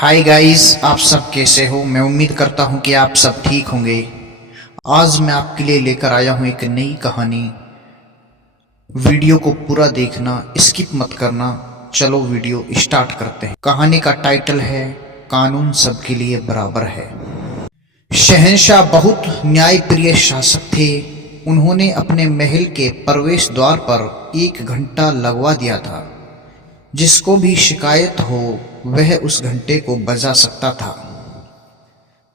Hi guys, आप सब कैसे हो। मैं उम्मीद करता हूं कि आप सब ठीक होंगे। आज मैं आपके लिए लेकर आया हूं एक नई कहानी। वीडियो को पूरा देखना, स्किप मत करना। चलो वीडियो स्टार्ट करते हैं। कहानी का टाइटल है कानून सबके लिए बराबर है। शहंशाह बहुत न्यायप्रिय शासक थे। उन्होंने अपने महल के प्रवेश द्वार पर 1 घंटा लगवा दिया था। जिसको भी शिकायत हो वह उस घंटे को बजा सकता था,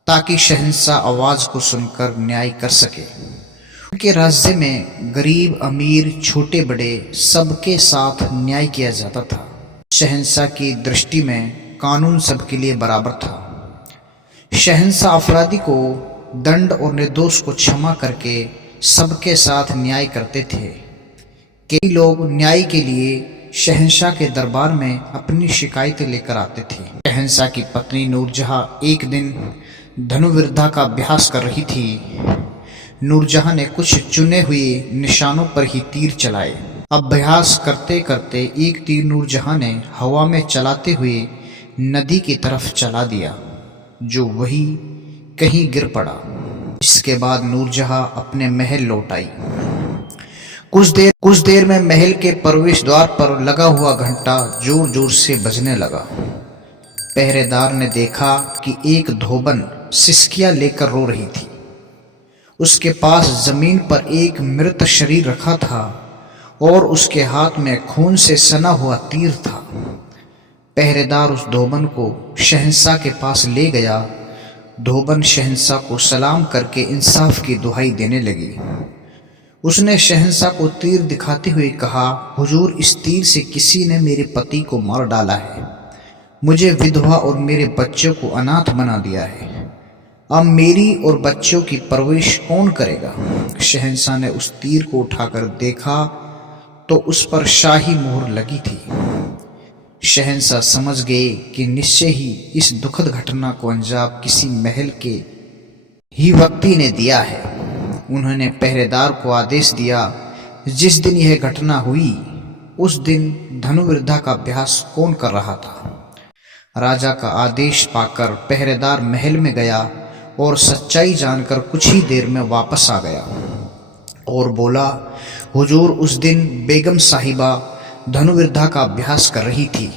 ताकि शहंशाह आवाज को सुनकर न्याय कर सके। उनके राज्य में गरीब अमीर छोटे बड़े सबके साथ न्याय किया जाता था। शहंशाह की दृष्टि में कानून सबके लिए बराबर था। शहंशाह अपराधी को दंड और निर्दोष को क्षमा करके सबके साथ न्याय करते थे। कई लोग न्याय के लिए शहंशाह के दरबार में अपनी शिकायतें लेकर आते थे। शहंशाह की पत्नी नूरजहां एक दिन धनुर्विद्या का अभ्यास कर रही थी। नूरजहां ने कुछ चुने हुए निशानों पर ही तीर चलाए। अभ्यास करते करते एक तीर नूरजहां ने हवा में चलाते हुए नदी की तरफ चला दिया, जो वही कहीं गिर पड़ा। इसके बाद नूरजहां अपने महल लौट आई। कुछ देर में महल के प्रवेश द्वार पर लगा हुआ घंटा जोर जोर से बजने लगा। पहरेदार ने देखा कि एक धोबन सिसकियां लेकर रो रही थी। उसके पास जमीन पर एक मृत शरीर रखा था और उसके हाथ में खून से सना हुआ तीर था। पहरेदार उस धोबन को शहंशाह के पास ले गया। धोबन शहंशाह को सलाम करके इंसाफ की दुहाई देने लगी। उसने शहंशाह को तीर दिखाते हुए कहा, हुजूर, इस तीर से किसी ने मेरे पति को मार डाला है, मुझे विधवा और मेरे बच्चों को अनाथ बना दिया है। अब मेरी और बच्चों की परवरिश कौन करेगा? शहंशाह ने उस तीर को उठाकर देखा तो उस पर शाही मोहर लगी थी। शहंशाह समझ गए कि निश्चय ही इस दुखद घटना को अंजाम किसी महल के ही व्यक्ति ने दिया है। उन्होंने पहरेदार को आदेश दिया, जिस दिन यह घटना हुई उस दिन धनुर्विद्या का अभ्यास कौन कर रहा था? राजा का आदेश पाकर पहरेदार महल में गया और सच्चाई जानकर कुछ ही देर में वापस आ गया और बोला, हुजूर, उस दिन बेगम साहिबा धनुर्विद्या का अभ्यास कर रही थी।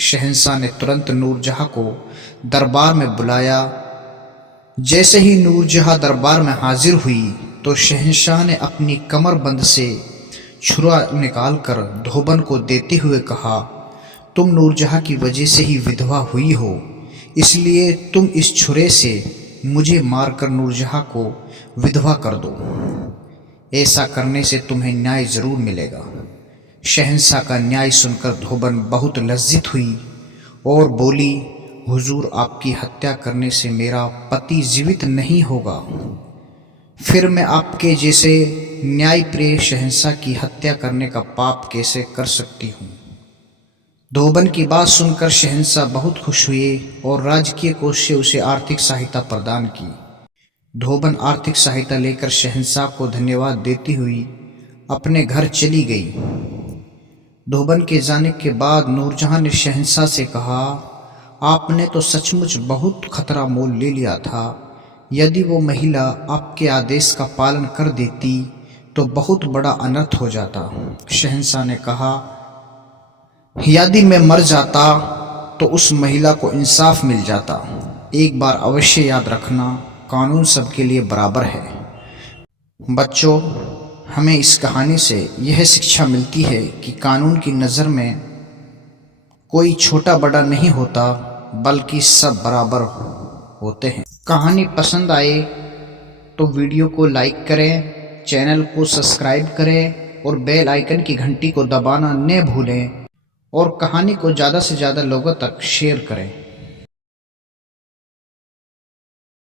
शहंशाह ने तुरंत नूरजहां को दरबार में बुलाया। जैसे ही नूरजहां दरबार में हाजिर हुई तो शहंशाह ने अपनी कमरबंद से छुरा निकालकर धोबन को देते हुए कहा, तुम नूरजहां की वजह से ही विधवा हुई हो, इसलिए तुम इस छुरे से मुझे मारकर नूरजहां को विधवा कर दो। ऐसा करने से तुम्हें न्याय जरूर मिलेगा। शहंशाह का न्याय सुनकर धोबन बहुत लज्जित हुई और बोली, हुजूर, आपकी हत्या करने से मेरा पति जीवित नहीं होगा, फिर मैं आपके जैसे न्यायप्रिय शहंशाह की हत्या करने का पाप कैसे कर सकती हूँ। धोबन की बात सुनकर शहंशाह बहुत खुश हुए और राजकीय कोष से उसे आर्थिक सहायता प्रदान की। धोबन आर्थिक सहायता लेकर शहंशाह को धन्यवाद देती हुई अपने घर चली गई। धोबन के जाने के बाद नूरजहां ने शहंशाह से कहा, आपने तो सचमुच बहुत खतरा मोल ले लिया था। यदि वो महिला आपके आदेश का पालन कर देती तो बहुत बड़ा अनर्थ हो जाता। शहंशाह ने कहा, यदि मैं मर जाता तो उस महिला को इंसाफ मिल जाता। एक बार अवश्य याद रखना, कानून सबके लिए बराबर है। बच्चों, हमें इस कहानी से यह शिक्षा मिलती है कि कानून की नज़र में कोई छोटा बड़ा नहीं होता, बल्कि सब बराबर होते हैं। कहानी पसंद आए तो वीडियो को लाइक करें, चैनल को सब्सक्राइब करें और बेल आइकन की घंटी को दबाना न भूलें और कहानी को ज़्यादा से ज़्यादा लोगों तक शेयर करें।